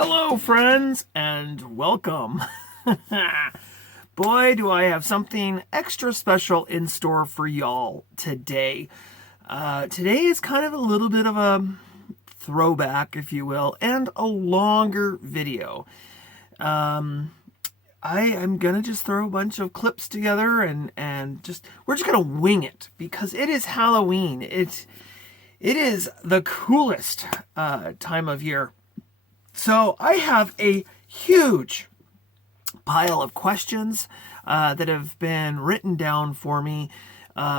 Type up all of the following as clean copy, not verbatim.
Hello, friends, and welcome. Boy, do I have something extra special in store for y'all today. Today is kind of a little bit of a throwback, if you will, and a longer video. I am gonna just throw a bunch of clips together and we're just gonna wing it because it is Halloween. It is the coolest time of year. So I have a huge pile of questions that have been written down for me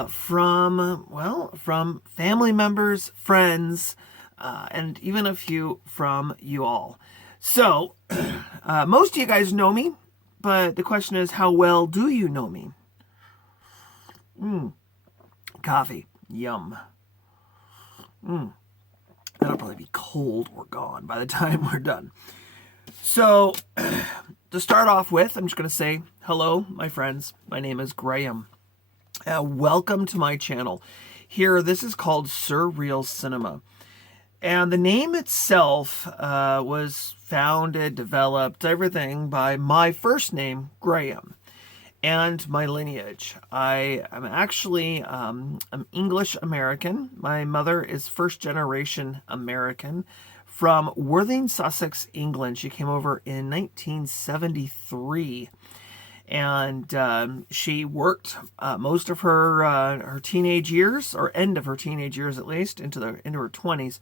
from family members, friends, and even a few from you all. So most of you guys know me, but the question is, how well do you know me? Coffee, yum. That'll probably be cold or gone by the time we're done. So, to start off with, I'm just going to say, hello, my friends. My name is Graham. Welcome to my channel. Here, this is called Surreal Cinema. And the name itself was founded, developed, everything by my first name, Graham, and my lineage. I am actually I'm English American. My mother is first generation American from Worthing, Sussex, England. She came over in 1973, and she worked most of her teenage years, or end of her teenage years at least, into her 20s.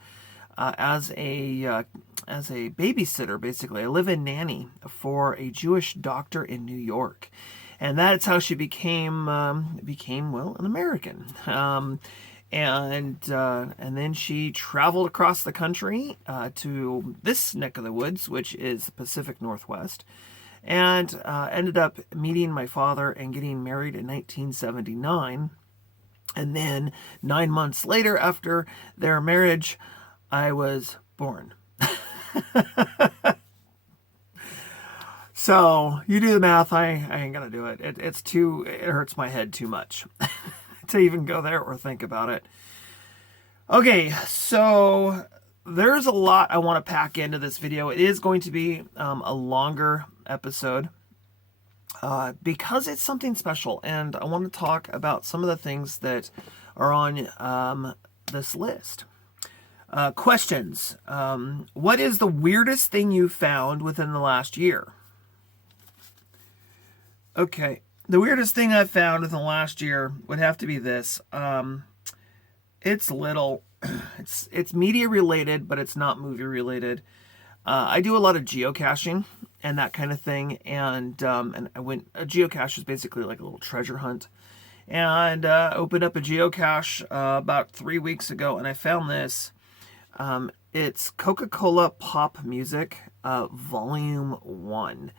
As a babysitter, basically, a live-in nanny for a Jewish doctor in New York. And that's how she became well, an American. And then she traveled across the country to this neck of the woods, which is the Pacific Northwest, and ended up meeting my father and getting married in 1979. And then 9 months later, after their marriage, I was born. So you do the math. I ain't gonna do it. It hurts my head too much to even go there or think about it. Okay, so there's a lot I want to pack into this video. It is going to be a longer episode because it's something special, and I want to talk about some of the things that are on this list. Questions. What is the weirdest thing you found within the last year? Okay, the weirdest thing I've found in the last year would have to be this. It's little. It's media related, but it's not movie related. I do a lot of geocaching and that kind of thing, and a geocache is basically like a little treasure hunt. And opened up a geocache about 3 weeks ago, and I found this. It's Coca-Cola Pop Music, Volume 1.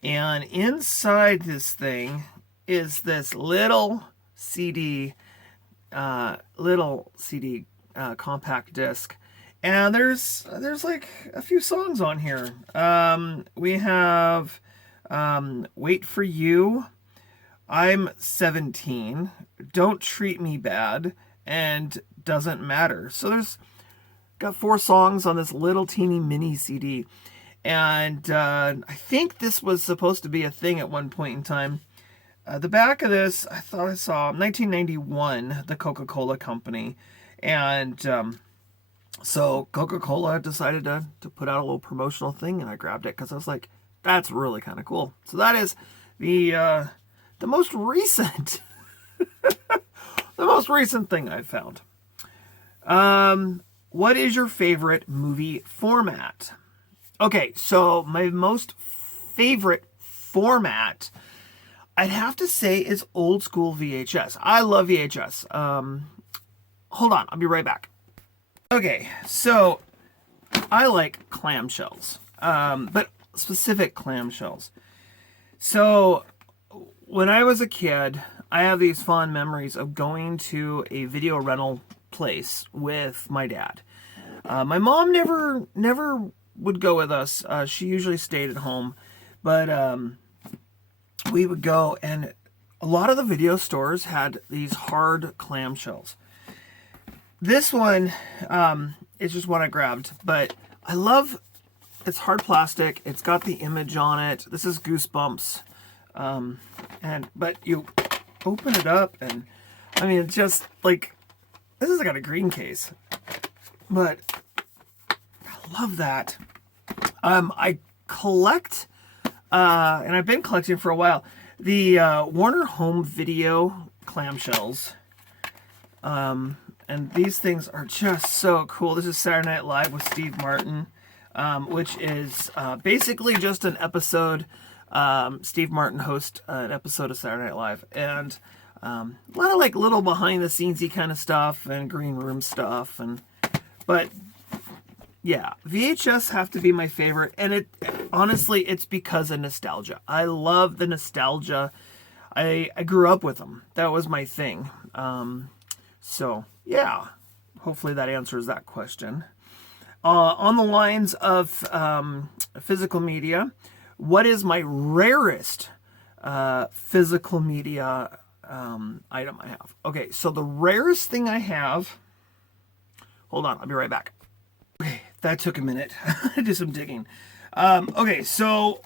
And inside this thing is this little CD compact disc. And there's like a few songs on here. We have Wait for You, I'm 17, Don't Treat Me Bad, and Doesn't Matter. So there's got 4 songs on this little teeny mini CD. And I think this was supposed to be a thing at one point in time. The back of this, I thought I saw 1991, the Coca-Cola Company. And so Coca-Cola decided to put out a little promotional thing, and I grabbed it because I was like, that's really kind of cool. So that is the most recent, the most recent thing I've found. What is your favorite movie format? Okay, so my most favorite format, I'd have to say, is old school VHS. I love VHS. Hold on, I'll be right back. Okay, so I like clamshells, but specific clamshells. So when I was a kid, I have these fond memories of going to a video rental place with my dad. My mom never would go with us. She usually stayed at home, but we would go, and a lot of the video stores had these hard clamshells. This one is just what I grabbed, but I love it's hard plastic. It's got the image on it. This is Goosebumps. But you open it up and, I mean, it's just like, this has got a green case. But I love that. I collect, and I've been collecting for a while, the Warner Home Video clamshells. And these things are just so cool. This is Saturday Night Live with Steve Martin, which is basically just an episode. Steve Martin hosts an episode of Saturday Night Live. And a lot of like little behind the scenesy kind of stuff and green room stuff. But yeah, VHS have to be my favorite. And honestly, it's because of nostalgia. I love the nostalgia. I grew up with them. That was my thing. So, yeah, hopefully that answers that question. On the lines of physical media, what is my rarest physical media item I have? Okay, so the rarest thing I have... Hold on, I'll be right back. Okay, that took a minute. I did some digging. Okay, so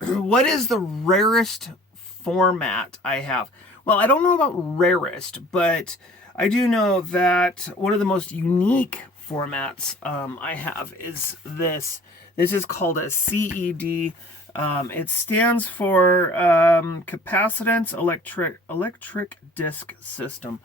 what is the rarest format I have? Well, I don't know about rarest, but I do know that one of the most unique formats I have is this. This is called a CED. It stands for Capacitance Electric Disc System,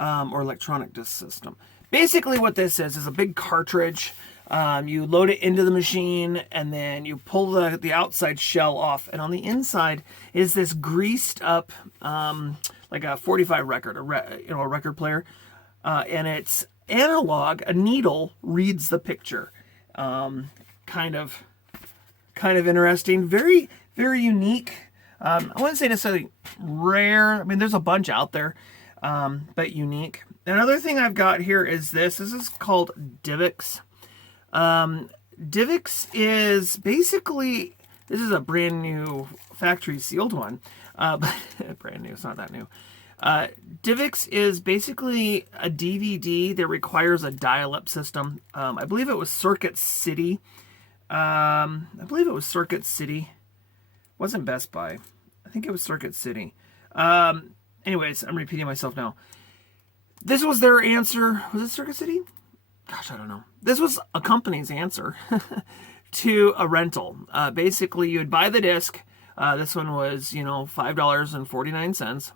or Electronic Disc System. Basically what this is a big cartridge. You load it into the machine, and then you pull the outside shell off. And on the inside is this greased up, like a 45 record, a record player. And it's analog. A needle reads the picture. Kind of interesting. Very, very unique. I wouldn't say necessarily rare. I mean, there's a bunch out there, but unique. Another thing I've got here is this. This is called DivX. DivX is basically, this is a brand new factory sealed one, but brand new, it's not that new. DivX is basically a DVD that requires a dial-up system. I believe it was Circuit City. It wasn't Best Buy. I think it was Circuit City. Anyways, I'm repeating myself now. This was their answer. Was it Circuit City? Gosh, I don't know. This was a company's answer to a rental. Basically, you would buy the disc. This one was, $5.49.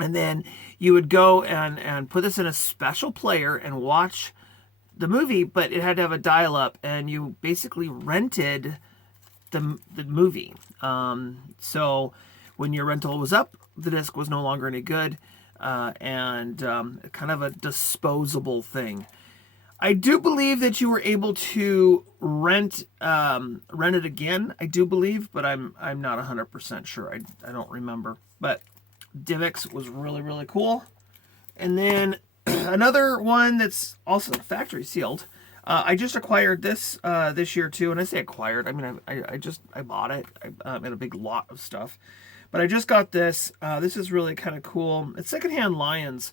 And then you would go and put this in a special player and watch the movie, but it had to have a dial-up, and you basically rented the movie. So when your rental was up, the disc was no longer any good, and kind of a disposable thing. I do believe that you were able to rent it again. I do believe, but I'm not 100% sure. I don't remember. But DivX was really, really cool. And then another one that's also factory sealed. I just acquired this this year too. And I say acquired, I mean I bought it. I had a big lot of stuff. But I just got this. This is really kind of cool. It's Secondhand Lions.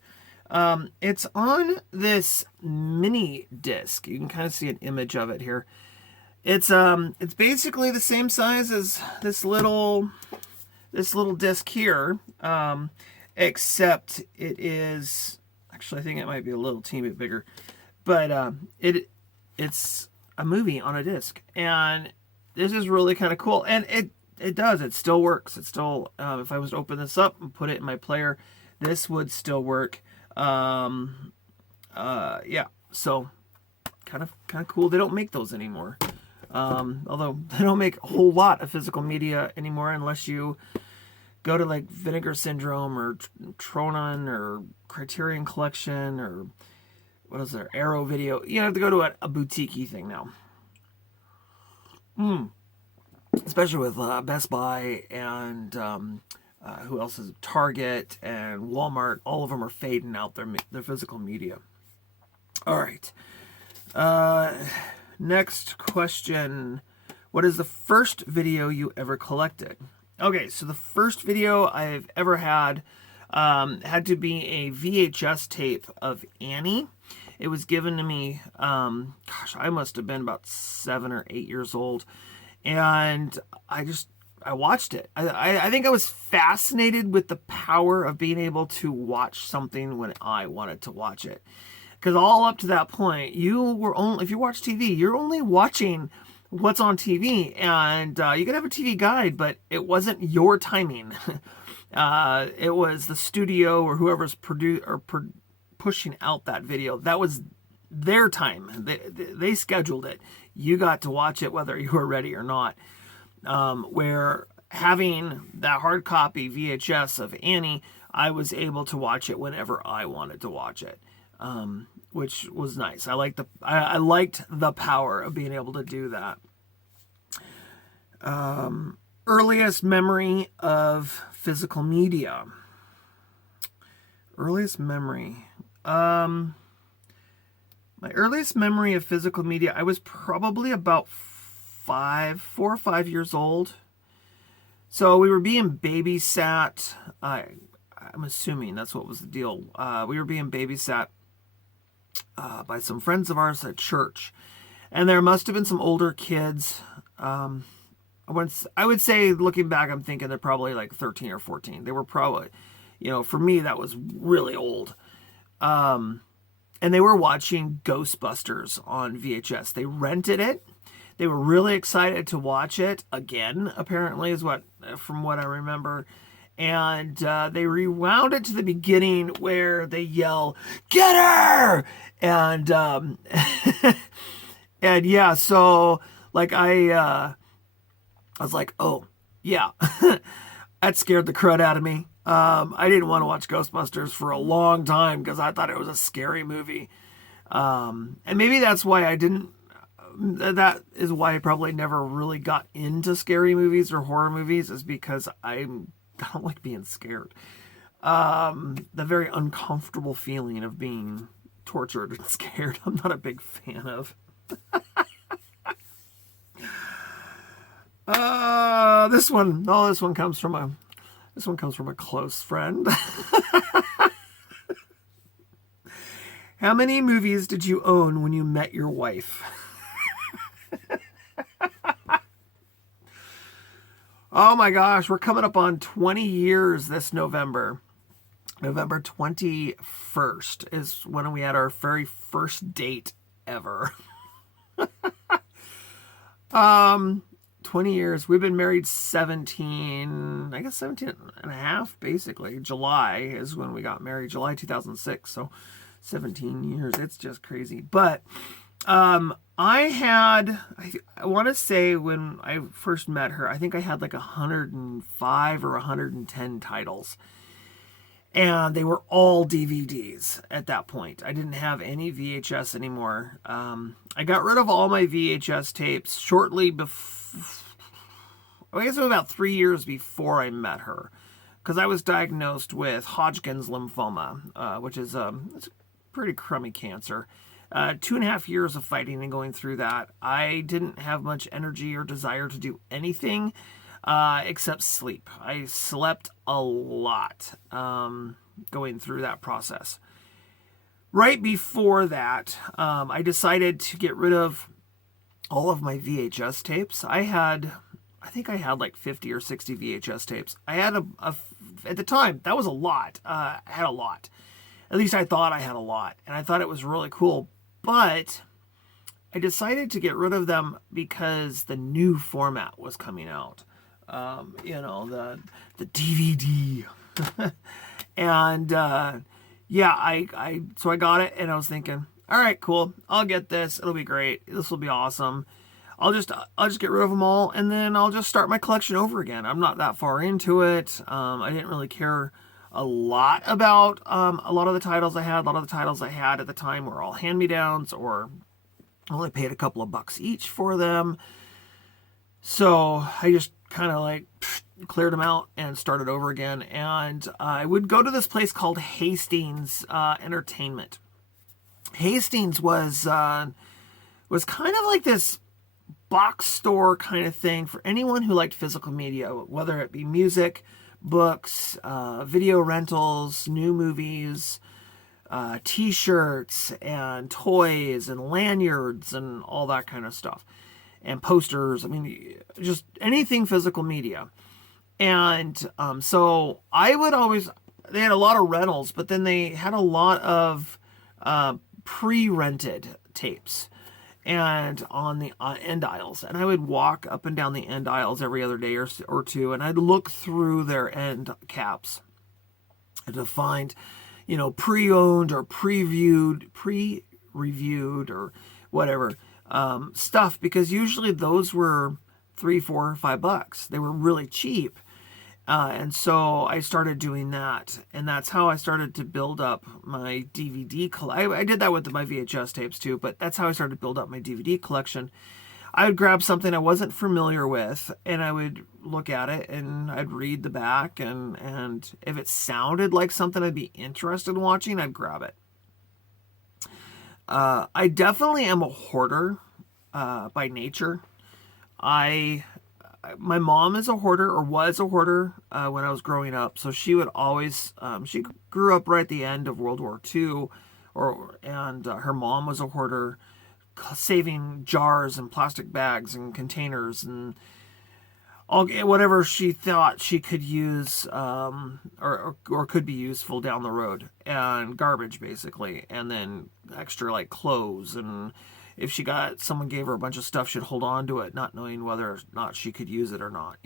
It's on this mini disc. You can kind of see an image of it here. It's basically the same size as this little disc here, except it is, actually I think it might be a little teeny bit bigger, but it's a movie on a disc, and this is really kind of cool. And it still works. It still, if I was to open this up and put it in my player, this would still work. Yeah, so kind of cool. They don't make those anymore. Although they don't make a whole lot of physical media anymore unless you go to like Vinegar Syndrome or Tronon or Criterion Collection or what is there, Arrow Video. You have to go to a boutique-y thing now. Especially with Best Buy and who else is Target and Walmart. All of them are fading out their physical media. All right. Next question. What is the first video you ever collected? Okay, so the first video I've ever had to be a VHS tape of Annie. It was given to me, I must have been about 7 or 8 years old. And I watched it. I think I was fascinated with the power of being able to watch something when I wanted to watch it. Because all up to that point, if you watch TV, you're only watching what's on TV. And you could have a TV guide, but it wasn't your timing. It was the studio or whoever's pushing out that video. That was their time. They scheduled it. You got to watch it whether you were ready or not. Where having that hard copy VHS of Annie, I was able to watch it whenever I wanted to watch it, which was nice. I liked the power of being able to do that. Earliest memory of physical media. Earliest memory. My earliest memory of physical media, I was probably about 4 or 5 years old. So we were being babysat. I'm assuming that's what was the deal. We were being babysat by some friends of ours at church. And there must have been some older kids. I would say, looking back, I'm thinking they're probably like 13 or 14. They were probably, for me, that was really old. And they were watching Ghostbusters on VHS. They rented it. They were really excited to watch it again, apparently, from what I remember. And they rewound it to the beginning where they yell, "Get her!" And and yeah, so like I was like, oh yeah, that scared the crud out of me. I didn't want to watch Ghostbusters for a long time because I thought it was a scary movie. And maybe that's why I didn't. That is why I probably never really got into scary movies or horror movies, is because I don't like being scared. The very uncomfortable feeling of being tortured and scared, I'm not a big fan of. This one comes from a close friend. How many movies did you own when you met your wife? Oh my gosh, we're coming up on 20 years this November. November 21st is when we had our very first date ever. 20 years. We've been married 17 and a half, basically. July is when we got married. July 2006. So 17 years. It's just crazy. But I want to say when I first met her, I think I had like 105 or 110 titles. And they were all DVDs at that point. I didn't have any VHS anymore. I got rid of all my VHS tapes shortly before, I guess it was about 3 years before I met her. Because I was diagnosed with Hodgkin's lymphoma, which is it's a pretty crummy cancer. 2.5 years of fighting and going through that. I didn't have much energy or desire to do anything except sleep. I slept a lot going through that process. Right before that, I decided to get rid of all of my VHS tapes. I think I had like 50 or 60 VHS tapes. I had at the time, that was a lot. I had a lot. At least I thought I had a lot. And I thought it was really cool. But I decided to get rid of them because the new format was coming out. The DVD. And so I got it and I was thinking, all right, cool. I'll get this. It'll be great. This will be awesome. I'll just get rid of them all and then I'll just start my collection over again. I'm not that far into it. I didn't really care a lot about a lot of the titles I had. A lot of the titles I had at the time were all hand-me-downs, or I only paid a couple of bucks each for them. So I just kind of cleared them out and started over again. And I would go to this place called Hastings Entertainment. Hastings was kind of like this box store kind of thing for anyone who liked physical media, whether it be music, books, video rentals, new movies, t-shirts and toys and lanyards and all that kind of stuff, and posters. I mean, just anything physical media. And so I would always, they had a lot of rentals, but then they had a lot of pre-rented tapes and on the end aisles. And I would walk up and down the end aisles every other day or two, and I'd look through their end caps to find, pre-owned or pre-reviewed or whatever stuff, because usually those were $3, $4, $5. They were really cheap. And so I started doing that, and that's how I started to build up my DVD collection. I did that with my VHS tapes too, but that's how I started to build up my DVD collection. I would grab something I wasn't familiar with, and I would look at it, and I'd read the back, and if it sounded like something I'd be interested in watching, I'd grab it. I definitely am a hoarder by nature. My mom is a hoarder, or was a hoarder when I was growing up. So she would always, she grew up right at the end of World War II, and her mom was a hoarder, saving jars and plastic bags and containers and whatever she thought she could use, or could be useful down the road, and garbage basically, and then extra like clothes, and if someone gave her a bunch of stuff, she'd hold on to it, not knowing whether or not she could use it or not,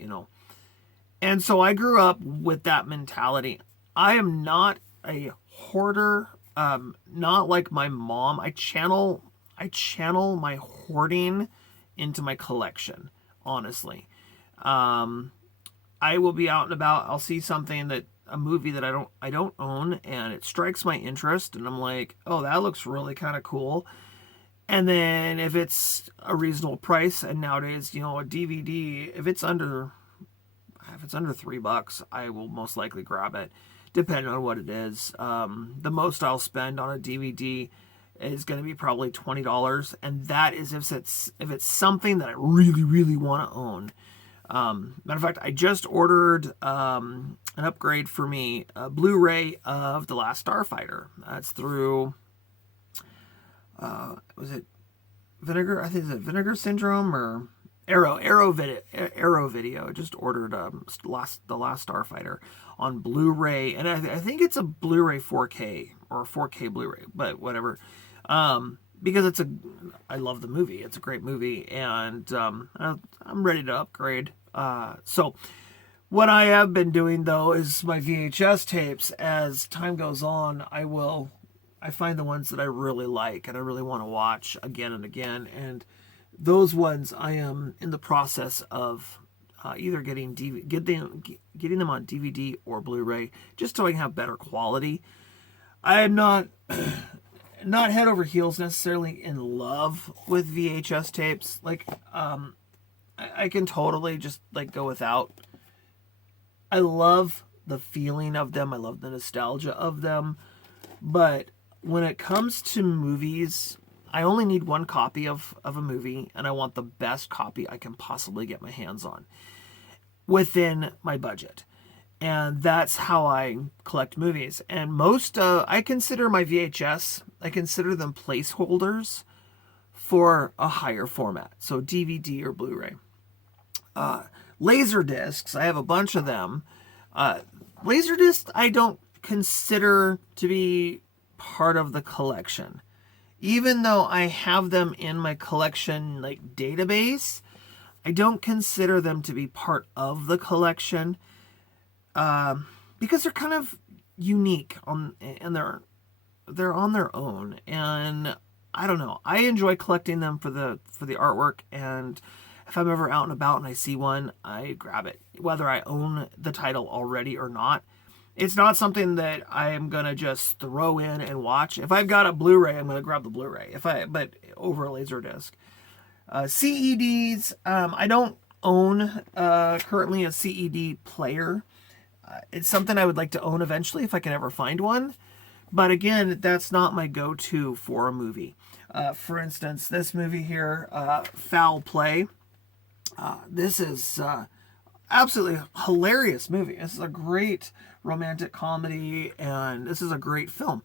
And so I grew up with that mentality. I am not a hoarder, not like my mom. I channel my hoarding into my collection, honestly. I will be out and about. I'll see a movie that I don't own, and it strikes my interest, and I'm like, oh, that looks really kind of cool. And then if it's a reasonable price, and nowadays, a DVD, if it's under $3, I will most likely grab it, depending on what it is. The most I'll spend on a DVD is going to be probably $20, and that is if it's something that I really, really want to own. Matter of fact, I just ordered an upgrade for me, a Blu-ray of The Last Starfighter. That's through, was it Vinegar? I think it's Vinegar Syndrome or Arrow Video. I just ordered The Last Starfighter on Blu-ray, and I think it's a Blu-ray 4K or 4K Blu-ray, but whatever. Because I love the movie. It's a great movie, and I'm ready to upgrade. So what I have been doing though is my VHS tapes. As time goes on, I find the ones that I really like and I really want to watch again and again, and those ones I am in the process of either getting them on DVD or Blu-ray, just so I can have better quality. I am not head over heels necessarily in love with VHS tapes. Like, I can totally just like go without. I love the feeling of them. I love the nostalgia of them. But when it comes to movies, I only need one copy of a movie, and I want the best copy I can possibly get my hands on within my budget. And that's how I collect movies. And I consider my VHS, I consider them placeholders for a higher format. So DVD or Blu-ray. Laser discs, I have a bunch of them. Laser discs, I don't consider to be part of the collection. Even though I have them in my collection like database, I don't consider them to be part of the collection. Because they're kind of unique and they're on their own, and I don't know. I enjoy collecting them for the artwork, and if I'm ever out and about and I see one, I grab it, whether I own the title already or not. It's not something that I am gonna just throw in and watch. If I've got a Blu-ray, I'm gonna grab the Blu-ray. But over a Laserdisc. CEDs, I don't own currently a CED player. It's something I would like to own eventually if I can ever find one. But again, that's not my go-to for a movie. For instance, this movie here, Foul Play. This is absolutely hilarious movie. This is a great romantic comedy, and this is a great film.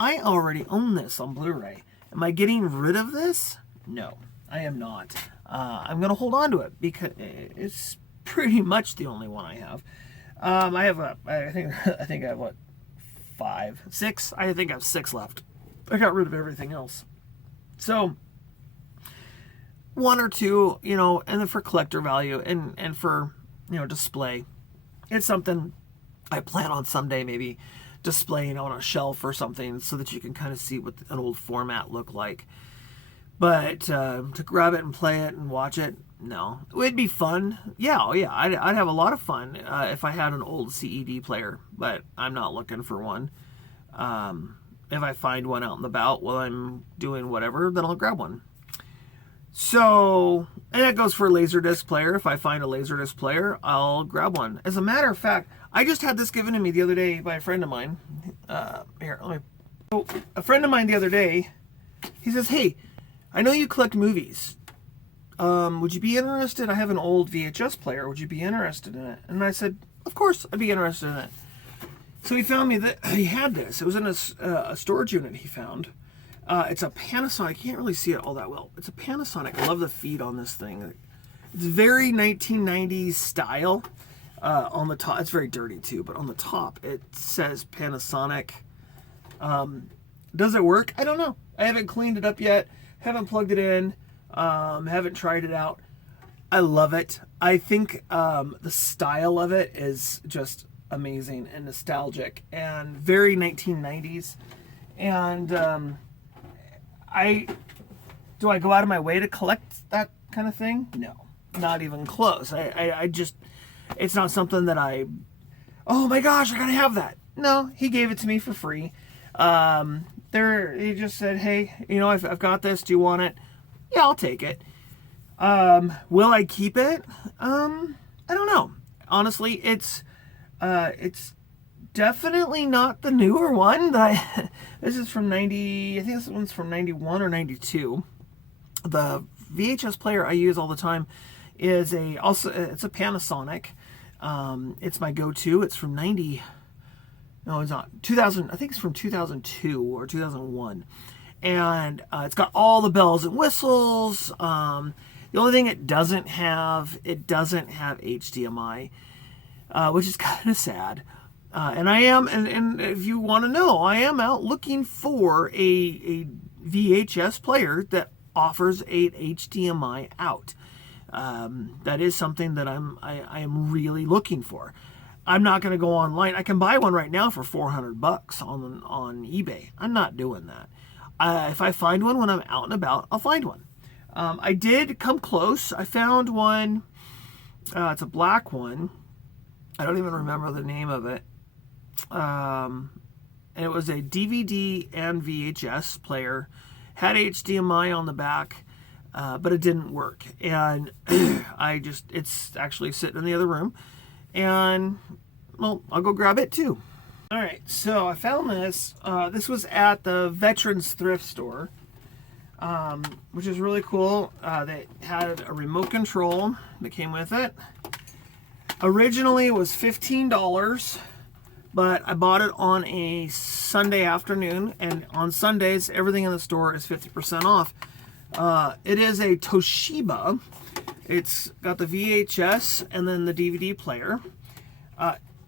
I already own this on Blu-ray. Am I getting rid of this? No, I am not. I'm going to hold on to it because it's pretty much the only one I have. I think I have what, 5, 6? I think I have 6 left. I got rid of everything else. So 1 or 2, and then for collector value and for, display. It's something I plan on someday maybe displaying on a shelf or something so that you can kind of see what an old format looked like. But to grab it and play it and watch it, no. It would be fun. Yeah, I'd have a lot of fun if I had an old CED player, but I'm not looking for one. If I find one out and about while I'm doing whatever, then I'll grab one. So, and that goes for a Laserdisc player. If I find a Laserdisc player, I'll grab one. As a matter of fact, I just had this given to me the other day by a friend of mine. A friend of mine the other day, he says, "Hey, I know you collect movies. Would you be interested? I have an old VHS player. Would you be interested in it?" And I said, "Of course, I'd be interested in it." So he found me that he had this. It was in a storage unit he found. It's a Panasonic. I can't really see it all that well. It's a Panasonic. I love the feed on this thing. It's very 1990s style. On the top, it's very dirty too, but on the top it says Panasonic. Does it work? I don't know. I haven't cleaned it up yet. Haven't plugged it in. Haven't tried it out. I love it. I think the style of it is just amazing and nostalgic and very 1990s. And do I go out of my way to collect that kind of thing? No, not even close. I just, it's not something that oh my gosh, I gotta have that. No, he gave it to me for free. He just said, "Hey, I've got this. Do you want it?" Yeah, I'll take it. Will I keep it? I don't know. Honestly, it's definitely not the newer one. This is from 90. I think this one's from 91 or 92. The VHS player I use all the time is it's a Panasonic. It's my go-to. It's from 90. No, it's not 2000. I think it's from 2002 or 2001, and it's got all the bells and whistles. The only thing it doesn't have HDMI, which is kind of sad. And if you want to know, I am out looking for a VHS player that offers a HDMI out. That is something that I am really looking for. I'm not going to go online. I can buy one right now for $400 on eBay. I'm not doing that. If I find one when I'm out and about, I'll find one. I did come close. I found one. It's a black one. I don't even remember the name of it. And it was a DVD and VHS player. Had HDMI on the back, but it didn't work. And it's actually sitting in the other room. And, well, I'll go grab it too. All right, so I found this. This was at the Veterans Thrift Store, which is really cool. They had a remote control that came with it. Originally, it was $15, but I bought it on a Sunday afternoon, and on Sundays, everything in the store is 50% off. It is a Toshiba. It's got the VHS and then the DVD player.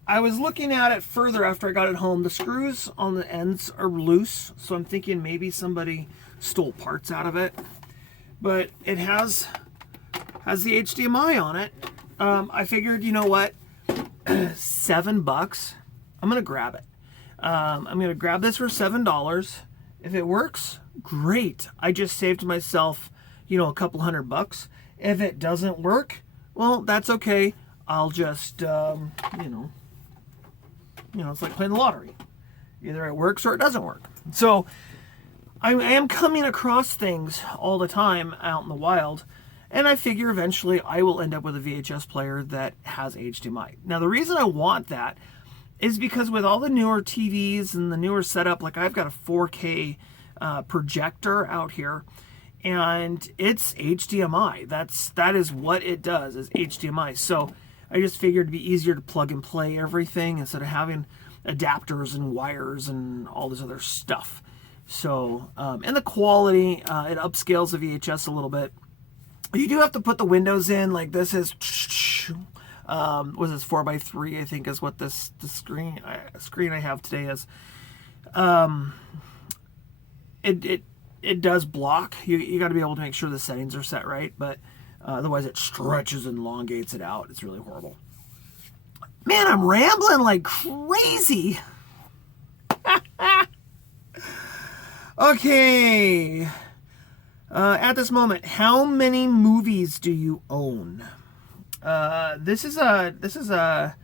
I was looking at it further after I got it home. The screws on the ends are loose, so I'm thinking maybe somebody stole parts out of it. But it has the HDMI on it. I figured, you know what, $7. I'm gonna grab it. I'm gonna grab this for $7. If it works, great. I just saved myself, a couple $100. If it doesn't work, well, that's okay. I'll just, it's like playing the lottery. Either it works or it doesn't work. So I am coming across things all the time out in the wild, and I figure eventually I will end up with a VHS player that has HDMI. Now, the reason I want that is because with all the newer TVs and the newer setup, like I've got a 4K projector out here, and it's HDMI. That is what it does, is HDMI. So I just figured it'd be easier to plug and play everything instead of having adapters and wires and all this other stuff. So, and the quality, it upscales the VHS a little bit. You do have to put the windows in. Like this is, was this 4x3? I think is what the screen I have today is. It does block. You got to be able to make sure the settings are set right, but otherwise it stretches and elongates it out. It's really horrible. Man, I'm rambling like crazy. Okay. At this moment, how many movies do you own? This is a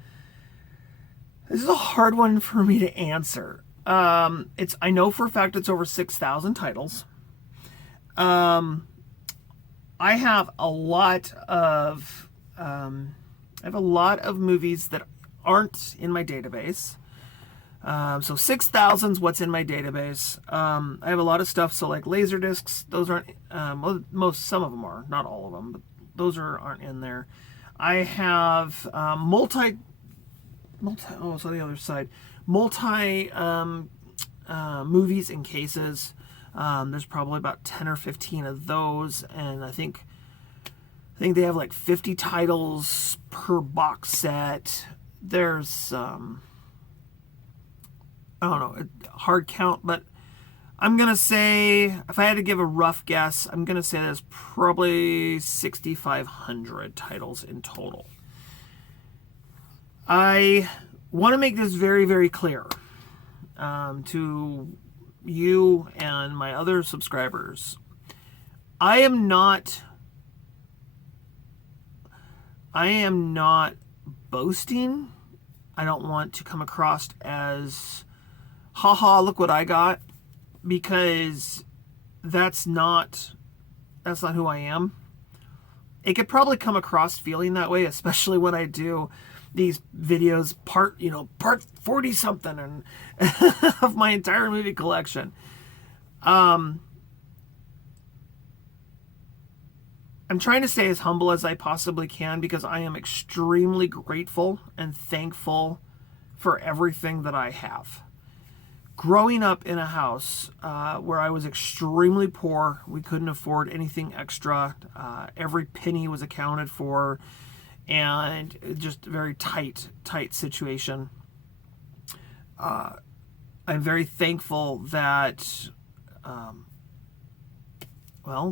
hard one for me to answer. I know for a fact it's over 6,000 titles. I have a lot of movies that aren't in my database. So 6,000 is what's in my database. I have a lot of stuff. So like Laserdiscs, those aren't, some of them are, not all of them, but those aren't in there. I have, so the other side, movies in cases. There's probably about 10 or 15 of those. And I think they have like 50 titles per box set. There's, I don't know, a hard count, but I'm going to say, if I had to give a rough guess, I'm going to say there's probably 6,500 titles in total. I want to make this very, very clear to you and my other subscribers. I am not boasting. I don't want to come across as, haha, look what I got, because that's not who I am. It could probably come across feeling that way, especially when I do these videos, part 40 something and of my entire movie collection. I'm trying to stay as humble as I possibly can, because I am extremely grateful and thankful for everything that I have. Growing up in a house where I was extremely poor, we couldn't afford anything extra. Every penny was accounted for, and just a very tight situation. I'm very thankful that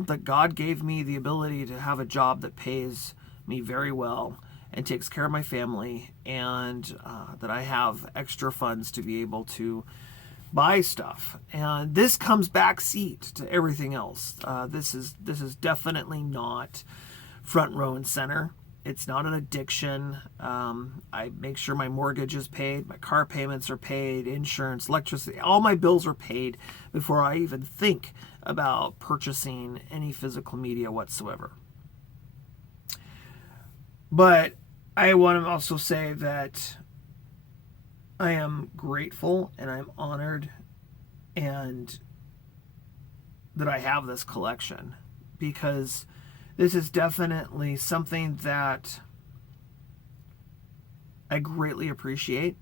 that God gave me the ability to have a job that pays me very well and takes care of my family, and that I have extra funds to be able to buy stuff. And this comes backseat to everything else. This is definitely not front row and center. It's not an addiction. I make sure my mortgage is paid, my car payments are paid, insurance, electricity, all my bills are paid before I even think about purchasing any physical media whatsoever. But I want to also say that I am grateful and I'm honored and that I have this collection, because this is definitely something that I greatly appreciate.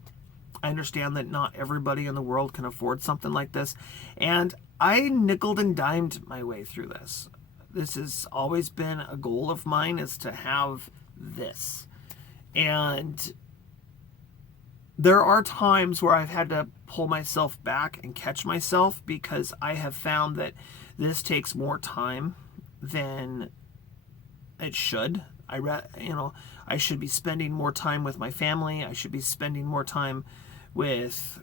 I understand that not everybody in the world can afford something like this, and I nickeled and dimed my way through this. This has always been a goal of mine, is to have this. And there are times where I've had to pull myself back and catch myself, because I have found that this takes more time than it should. I should be spending more time with my family. I should be spending more time with,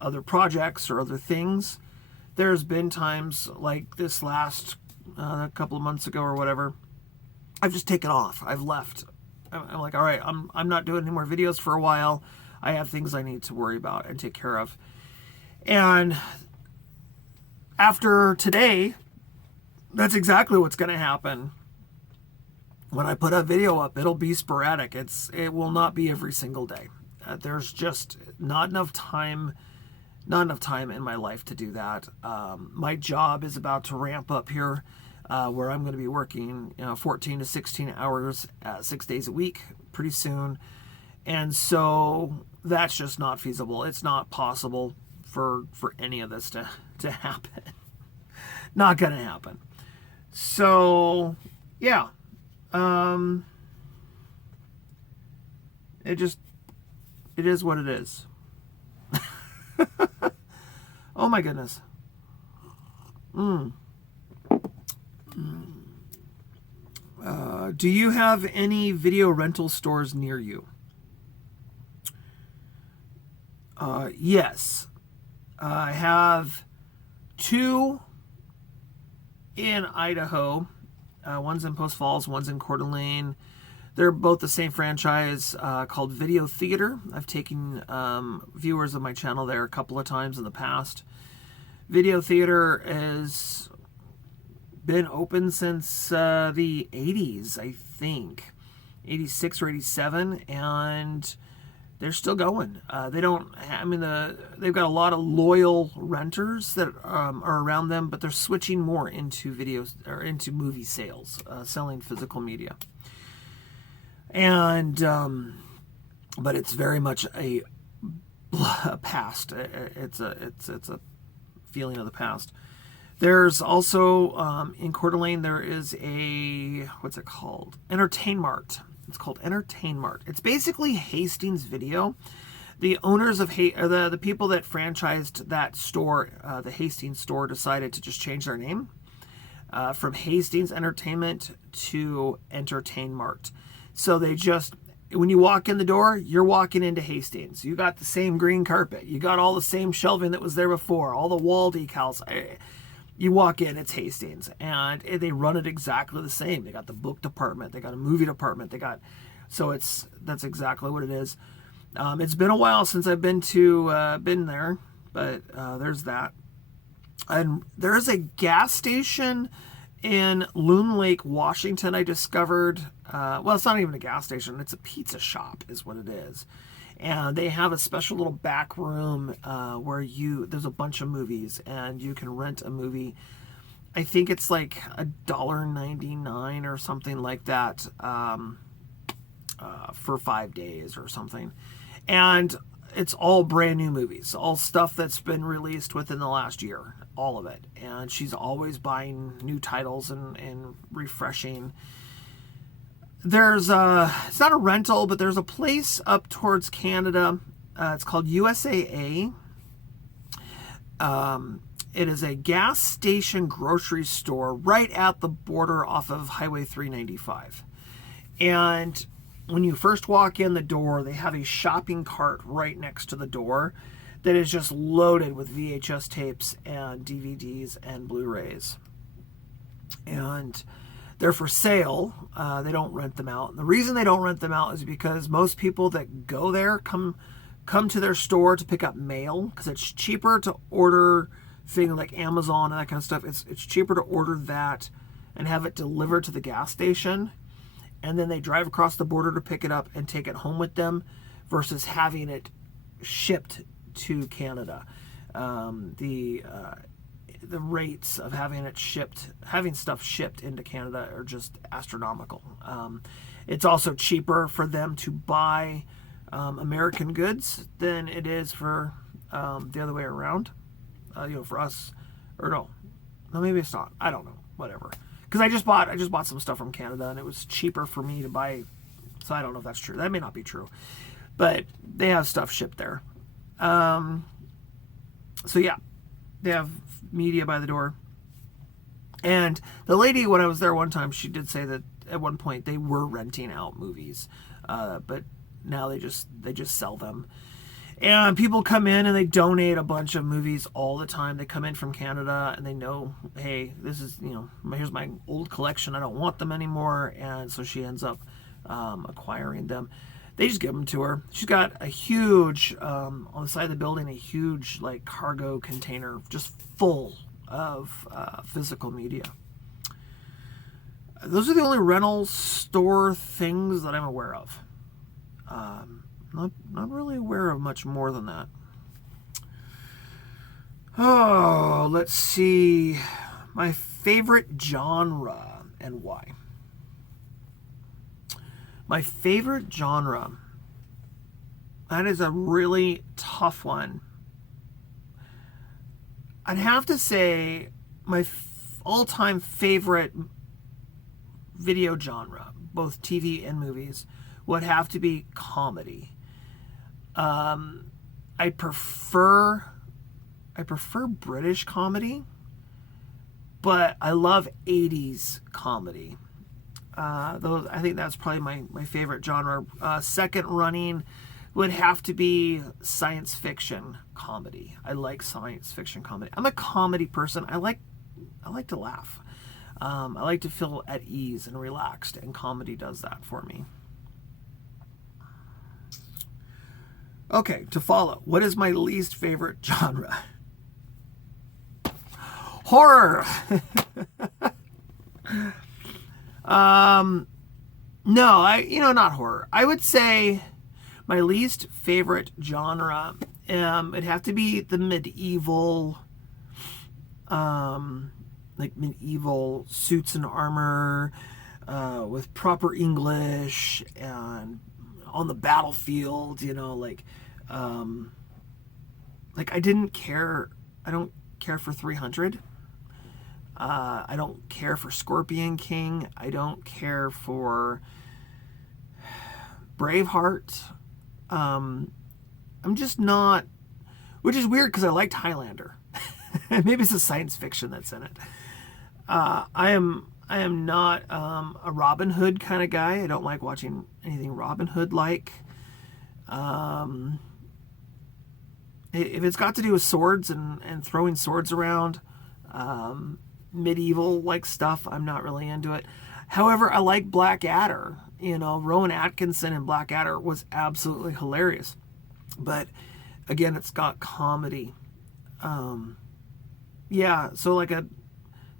other projects or other things. There's been times like this last a couple of months ago or whatever, I've just taken off. I've left. I'm like, all right, I'm not doing any more videos for a while. I have things I need to worry about and take care of. And after today, that's exactly what's going to happen. When I put a video up, it'll be sporadic. It will not be every single day. There's just not enough time in my life to do that. My job is about to ramp up here, where I'm going to be working 14 to 16 hours, 6 days a week pretty soon. And so that's just not feasible. It's not possible for any of this to happen. Not going to happen. So, yeah. It is what it is. Oh my goodness. Do you have any video rental stores near you? Yes. I have 2 in Idaho. One's in Post Falls, one's in Coeur d'Alene. They're both the same franchise called Video Theater. I've taken viewers of my channel there a couple of times in the past. Video Theater has been open since the 80s, I think. 86 or 87, and they're still going. They've got a lot of loyal renters that are around them, but they're switching more into videos or into movie sales, selling physical media. And but it's very much a past. It's a feeling of the past. There's also in Coeur d'Alene there is a, what's it called? Entertain Mart. It's called Entertain Mart. It's basically Hastings Video. The owners of the people that franchised that store, the Hastings store, decided to just change their name from Hastings Entertainment to Entertain Mart. So they just, when you walk in the door, you're walking into Hastings. You got the same green carpet. You got all the same shelving that was there before, all the wall decals. You walk in, it's Hastings, and they run it exactly the same. They got the book department, they got a movie department, that's exactly what it is. It's been a while since I've been there, but there's that. And there's a gas station in Loon Lake, Washington, I discovered. Well, it's not even a gas station. It's a pizza shop is what it is. And they have a special little back room where there's a bunch of movies, and you can rent a movie. I think it's like $1.99 or something like that for 5 days or something. And it's all brand new movies, all stuff that's been released within the last year, all of it. And she's always buying new titles and refreshing. There's it's not a rental, but there's a place up towards Canada. It's called USAA. It is a gas station grocery store right at the border off of Highway 395. And when you first walk in the door, they have a shopping cart right next to the door that is just loaded with VHS tapes and DVDs and Blu-rays. And they're for sale. They don't rent them out. And the reason they don't rent them out is because most people that go there come to their store to pick up mail, because it's cheaper to order things like Amazon and that kind of stuff. It's cheaper to order that and have it delivered to the gas station, and then they drive across the border to pick it up and take it home with them, versus having it shipped to Canada. The rates of having stuff shipped into Canada are just astronomical. It's also cheaper for them to buy American goods than it is for the other way around. For us, or no, maybe it's not. I don't know. Whatever. Because I just bought some stuff from Canada, and it was cheaper for me to buy. So I don't know if that's true. That may not be true, but they have stuff shipped there. So yeah, they have media by the door. And the lady, when I was there one time, she did say that at one point they were renting out movies, but now they just sell them. And people come in and they donate a bunch of movies all the time. They come in from Canada and they know, hey, this is, here's my old collection. I don't want them anymore. And so she ends up acquiring them. They just give them to her. She's got a huge, on the side of the building, a huge cargo container just full of physical media. Those are the only rental store things that I'm aware of. Not really aware of much more than that. Oh, let's see. My favorite genre and why. My favorite genre. That is a really tough one. I'd have to say my all-time favorite video genre, both TV and movies, would have to be comedy. I prefer British comedy, but I love 80s comedy. I think that's probably my favorite genre. Second running would have to be science fiction comedy. I like science fiction comedy. I'm a comedy person. I like to laugh. I like to feel at ease and relaxed, and comedy does that for me. Okay, to follow. What is my least favorite genre? Horror. No, not horror. I would say my least favorite genre, it'd have to be the medieval, like medieval suits and armor, with proper English and on the battlefield, like I didn't care. I don't care for 300. I don't care for Scorpion King. I don't care for Braveheart. I'm just not, which is weird because I liked Highlander. Maybe it's the science fiction that's in it. I am not a Robin Hood kind of guy. I don't like watching anything Robin Hood like. If it's got to do with swords and throwing swords around, medieval like stuff, I'm not really into it. However, I like Blackadder. Rowan Atkinson in Blackadder was absolutely hilarious. But again, it's got comedy. Yeah, so like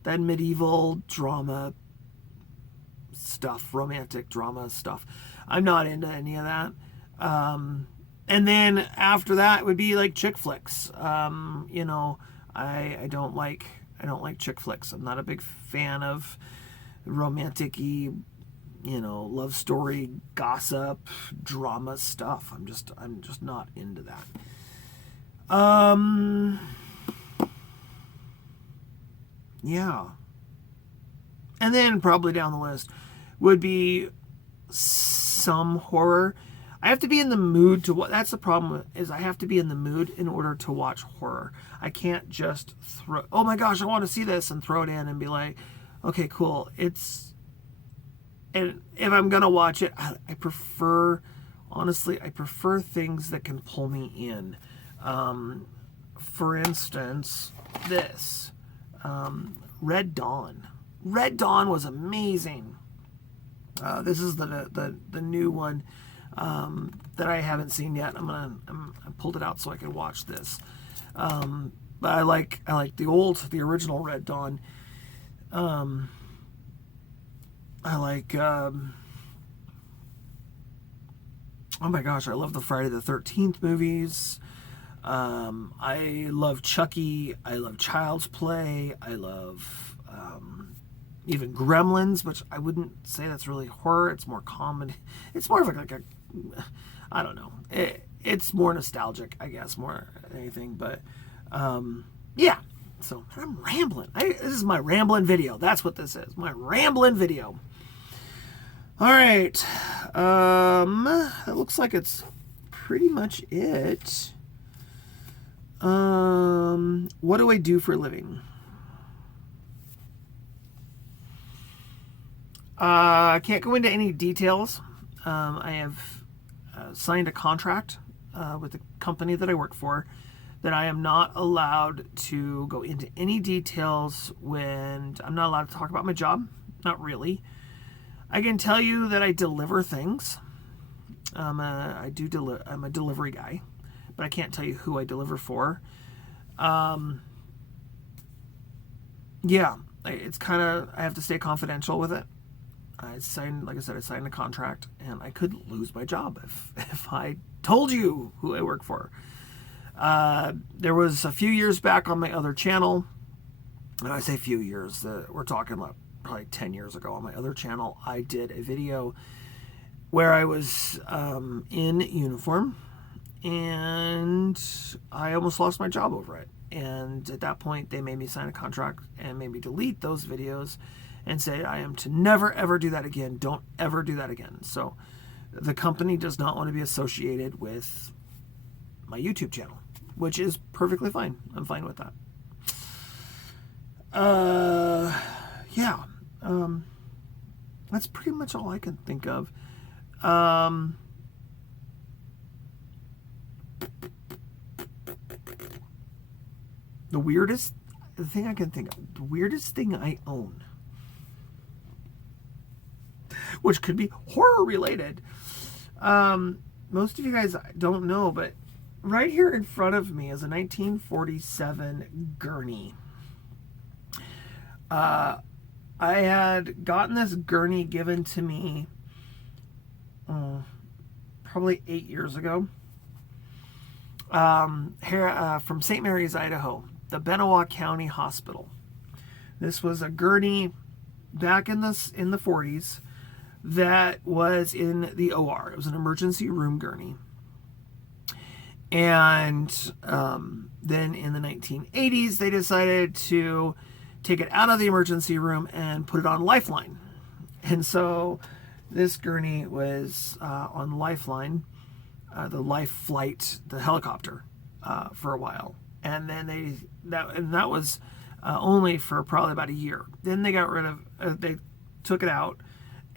that medieval drama stuff, romantic drama stuff, I'm not into any of that. And then after that would be like chick flicks. I don't like chick flicks. I'm not a big fan of romantic-y, love story, gossip, drama stuff. I'm just not into that. Yeah. And then probably down the list would be some horror. I have to be in the mood to watch. That's the problem, is I have to be in the mood in order to watch horror. I can't just throw, oh my gosh, I want to see this, and throw it in and be like, okay, cool. And if I'm going to watch it, I prefer things that can pull me in. For instance, this. Red Dawn. Red Dawn was amazing. This is the new one that I haven't seen yet. I pulled it out so I could watch this. But I like the original Red Dawn. I like oh my gosh, I love the Friday the 13th movies. I love Chucky. I love Child's Play. I love even Gremlins, which I wouldn't say that's really horror. It's more comedy. It's more of like a I don't know. It's more nostalgic, I guess, more than anything. But yeah. So I'm rambling. This is my rambling video. That's what this is. My rambling video. All right. That looks like it's pretty much it. What do I do for a living? I can't go into any details. I have signed a contract with the company that I work for that I am not allowed to go into any details when I'm not allowed to talk about my job. Not really. I can tell you that I deliver things. I'm a delivery guy, but I can't tell you who I deliver for. Yeah, it's kind of, I have to stay confidential with it. Like I said, I signed a contract, and I could lose my job if I told you who I work for. There was a few years back on my other channel, and I say few years, we're talking about probably 10 years ago on my other channel, I did a video where I was in uniform, and I almost lost my job over it. And at that point, they made me sign a contract and made me delete those videos and say I am to never ever do that again. Don't ever do that again. So the company does not want to be associated with my YouTube channel, which is perfectly fine. I'm fine with that. Yeah. That's pretty much all I can think of. The thing I can think of, the weirdest thing I own, which could be horror related. Most of you guys don't know, but right here in front of me is a 1947 gurney. I had gotten this gurney given to me probably 8 years ago. Here from St. Mary's, Idaho, the Benewah County Hospital. This was a gurney back in the 40s that was in the OR. It was an emergency room gurney. And then in the 1980s, they decided to take it out of the emergency room and put it on Lifeline. And so this gurney was on Lifeline, the Life Flight, the helicopter, for a while. And then that was only for probably about a year. Then they got rid of, they took it out.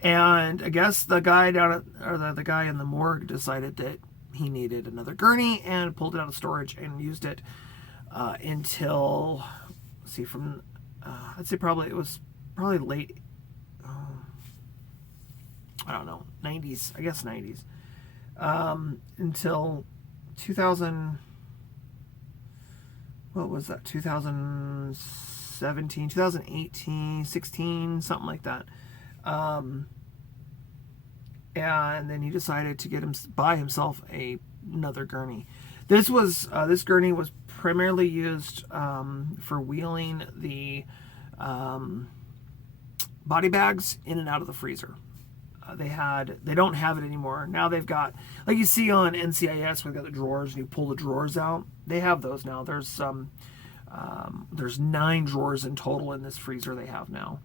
And I guess the guy the guy in the morgue decided that he needed another gurney and pulled it out of storage and used it until, let's see, from I'd say it was probably late, I don't know, 90s, I guess 90s, until 2000, what was that, 2017, 2018, 16, something like that. And then he decided to buy himself another gurney. This gurney was primarily used for wheeling the body bags in and out of the freezer. They don't have it anymore. Now they've got, like you see on NCIS, we've got the drawers and you pull the drawers out. They have those now. There's 9 drawers in total in this freezer they have now.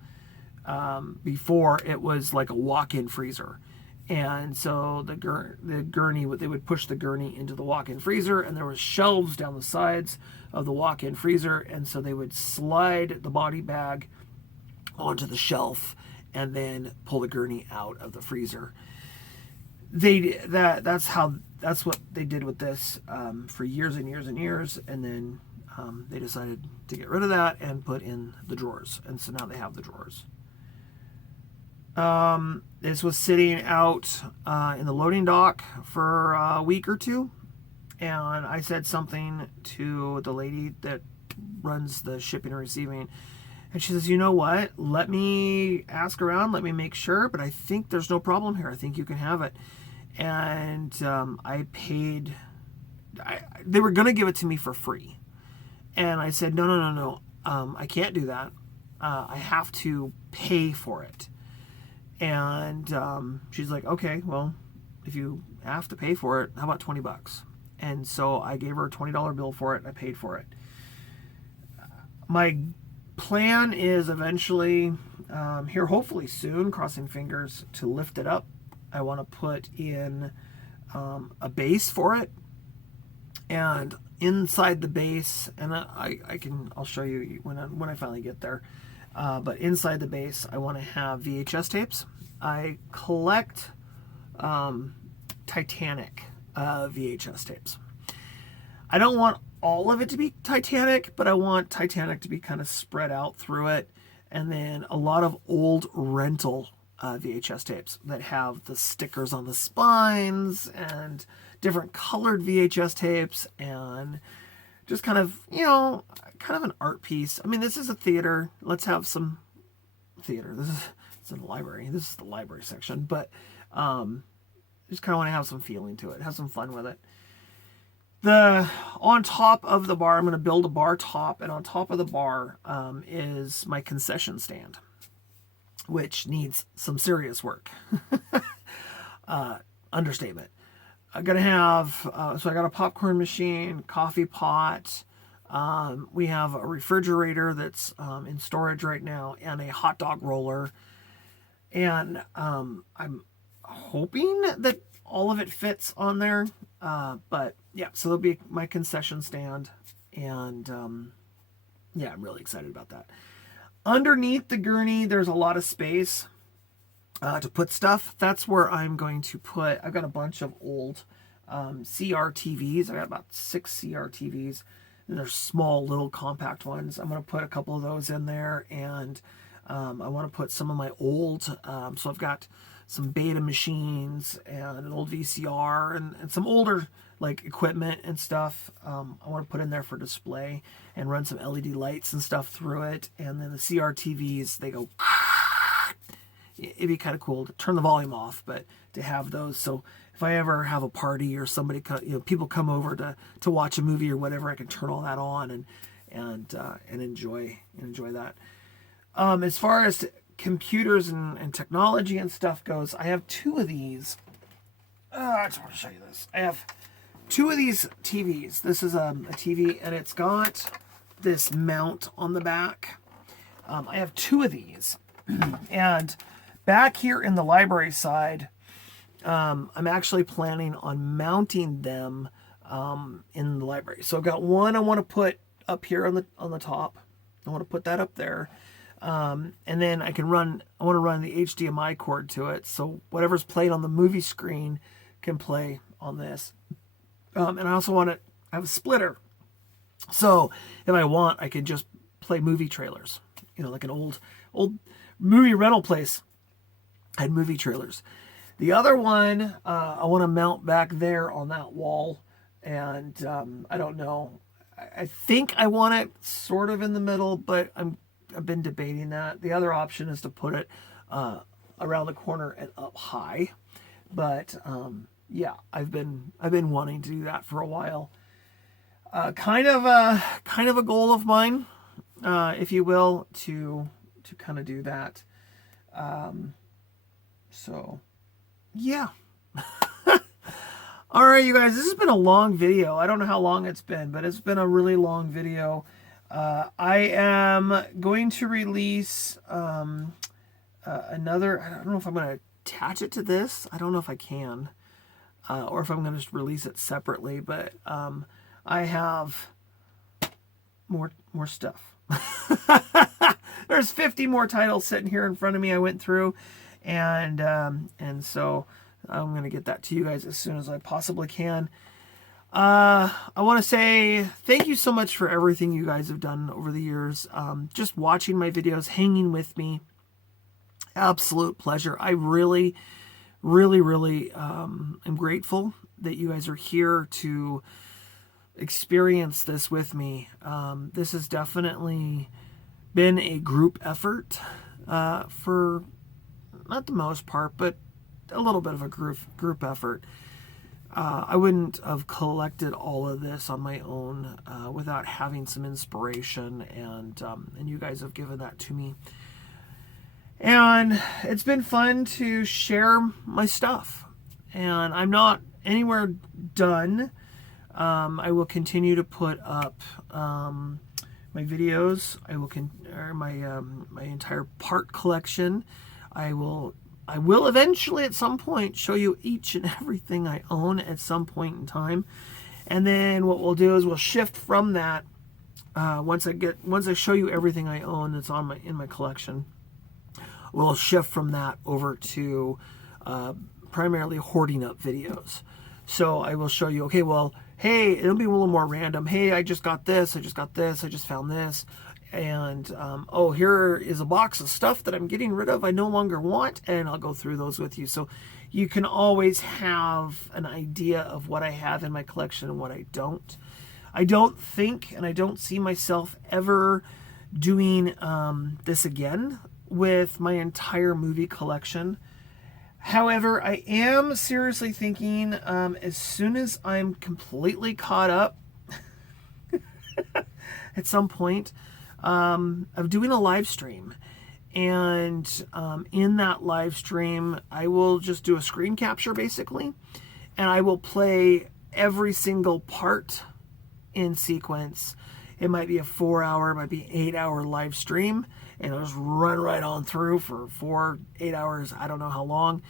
Before it was like a walk-in freezer. And so the gurney, they would push the gurney into the walk-in freezer, and there was shelves down the sides of the walk-in freezer, and so they would slide the body bag onto the shelf and then pull the gurney out of the freezer. That's what they did with this for years and years and years, and then they decided to get rid of that and put in the drawers, and so now they have the drawers. This was sitting out in the loading dock for a week or two, and I said something to the lady that runs the shipping and receiving, and she says, you know what, let me ask around, let me make sure, but I think there's no problem here. I think you can have it. And I paid, they were going to give it to me for free, and I said, no, I can't do that. I have to pay for it. And she's like, okay, well, if you have to pay for it, how about $20? And so I gave her a $20 bill for it, and I paid for it. My plan is eventually, here hopefully soon, crossing fingers, to lift it up. I want to put in a base for it. And inside the base, and I'll show you when I finally get there. But inside the base, I want to have VHS tapes. I collect Titanic VHS tapes. I don't want all of it to be Titanic, but I want Titanic to be kind of spread out through it. And then a lot of old rental VHS tapes that have the stickers on the spines, and different colored VHS tapes, and just kind of, kind of an art piece. I mean, this is a theater. Let's have some theater. It's in the library. This is the library section, but just kind of want to have some feeling to it, have some fun with it. On top of the bar, I'm going to build a bar top, and on top of the bar is my concession stand, which needs some serious work. Understatement. I'm gonna have, so I got a popcorn machine, coffee pot. We have a refrigerator that's in storage right now, and a hot dog roller. And I'm hoping that all of it fits on there. But yeah, so there'll be my concession stand. And yeah, I'm really excited about that. Underneath the gurney, there's a lot of space to put stuff. That's where I'm going to put, I've got a bunch of old CRTVs. I got about 6 CRTVs. And they're small, little compact ones. I'm going to put a couple of those in there. And I want to put some of my old, so I've got some beta machines and an old VCR and some older like equipment and stuff. I want to put in there for display and run some LED lights and stuff through it. And then the CRTVs, they go, it'd be kind of cool to turn the volume off, but to have those. So if I ever have a party or somebody, people come over to watch a movie or whatever, I can turn all that on and enjoy that. As far as computers and technology and stuff goes, I have 2 of these. I just want to show you this. I have 2 of these TVs. This is a TV, and it's got this mount on the back. I have 2 of these. And back here in the library side, I'm actually planning on mounting them in the library. So I've got one I want to put up here on the top. I want to put that up there. And then I want to run the HDMI cord to it. So whatever's played on the movie screen can play on this. And I also want to have a splitter. So if I want, I could just play movie trailers, like an old movie rental place had movie trailers. The other one, I want to mount back there on that wall. And, I don't know. I think I want it sort of in the middle, but I've been debating that. The other option is to put it around the corner and up high, but yeah, I've been wanting to do that for a while. Kind of a goal of mine, if you will, to kind of do that. So yeah. All right, you guys, this has been a long video. I don't know how long it's been, but it's been a really long video. I am going to release another, I don't know if I'm going to attach it to this. I don't know if I can, or if I'm going to just release it separately, but I have more stuff. There's 50 more titles sitting here in front of me I went through, and so I'm going to get that to you guys as soon as I possibly can. I want to say thank you so much for everything you guys have done over the years. Just watching my videos, hanging with me. Absolute pleasure. I really, really, really am grateful that you guys are here to experience this with me. This has definitely been a group effort for not the most part, but a little bit of a group effort. I wouldn't have collected all of this on my own without having some inspiration, and you guys have given that to me. And it's been fun to share my stuff. And I'm not anywhere done. I will continue to put up my videos. I will my entire part collection. I will eventually at some point show you each and everything I own at some point in time. And then what we'll do is we'll shift from that once I show you everything I own that's in my collection. We'll shift from that over to primarily hoarding up videos. So I will show you, okay, well, hey, it'll be a little more random. Hey, I just got this, I just found this. And, oh, here is a box of stuff that I'm getting rid of, I no longer want, and I'll go through those with you. So you can always have an idea of what I have in my collection and what I don't. I don't think, and I don't see myself ever doing this again with my entire movie collection. However, I am seriously thinking as soon as I'm completely caught up at some point of doing a live stream. And in that live stream, I will just do a screen capture basically. and I will play every single part in sequence. It might be a 4-hour, it might be 8-hour live stream, and it'll just run right on through for 8 hours. I don't know how long.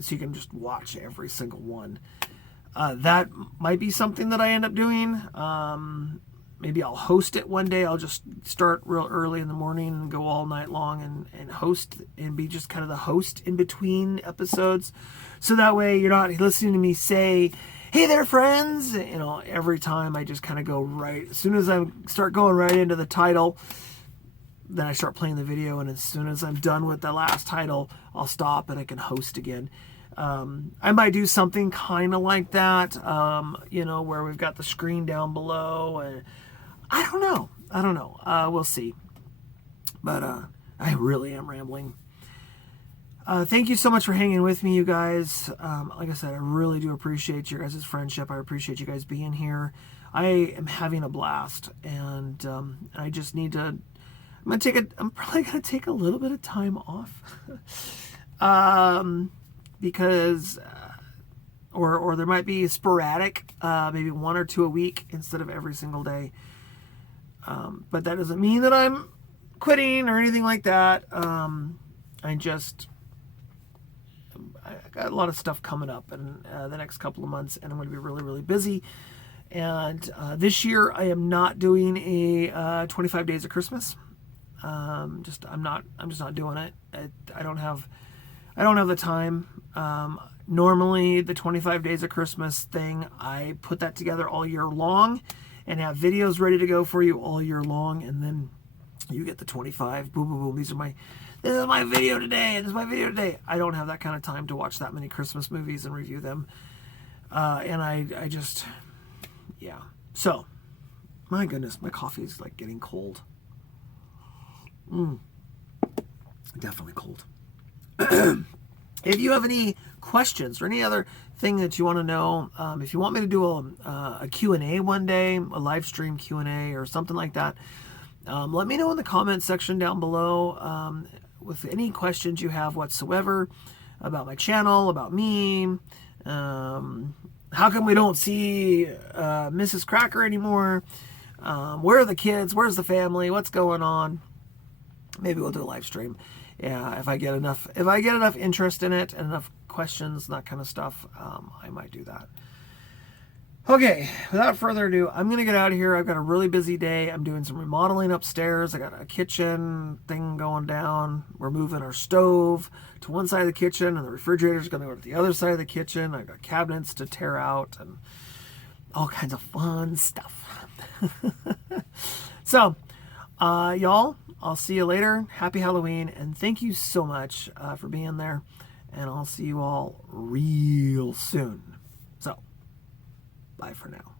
So you can just watch every single one. That might be something that I end up doing. Maybe I'll host it one day. I'll just start real early in the morning and go all night long and host and be just kind of the host in between episodes. So that way you're not listening to me say, hey there, friends. You know, every time I just kind of go right. As soon as I start going right into the title, then I start playing the video. And as soon as I'm done with the last title, I'll stop and I can host again. I might do something kind of like that, you know, where we've got the screen down below. And I don't know. We'll see. But I really am rambling. Thank you so much for hanging with me, you guys. Like I said, I really do appreciate your guys' friendship. I appreciate you guys being here. I am having a blast, and I just need to. I'm probably gonna take a little bit of time off, because, or there might be sporadic, maybe 1 or 2 a week instead of every single day. But that doesn't mean that I'm quitting or anything like that. I got a lot of stuff coming up in the next couple of months, and I'm going to be really, really busy. And this year, I am not doing a 25 Days of Christmas. I'm just not doing it. I don't have the time. Normally, the 25 Days of Christmas thing, I put that together all year long and have videos ready to go for you all year long, and then you get the 25. Boom, boom, boom. This is my video today. I don't have that kind of time to watch that many Christmas movies and review them. And I just, yeah. So, my goodness, my coffee is like getting cold. Definitely cold. If you have any questions or any other thing that you want to know, if you want me to do a Q&A one day, a live stream Q&A or something like that, let me know in the comments section down below with any questions you have whatsoever about my channel, about me. How come we don't see Mrs. Cracker anymore? Where are the kids? Where's the family? What's going on? Maybe we'll do a live stream. Yeah, if I get enough interest in it and enough questions and that kind of stuff, I might do that. Okay, without further ado, I'm going to get out of here. I've got a really busy day. I'm doing some remodeling upstairs. I got a kitchen thing going down. We're moving our stove to one side of the kitchen, and the refrigerator's going to go to the other side of the kitchen. I've got cabinets to tear out and all kinds of fun stuff. So, y'all, I'll see you later. Happy Halloween, and thank you so much for being there. And I'll see you all real soon. So, bye for now.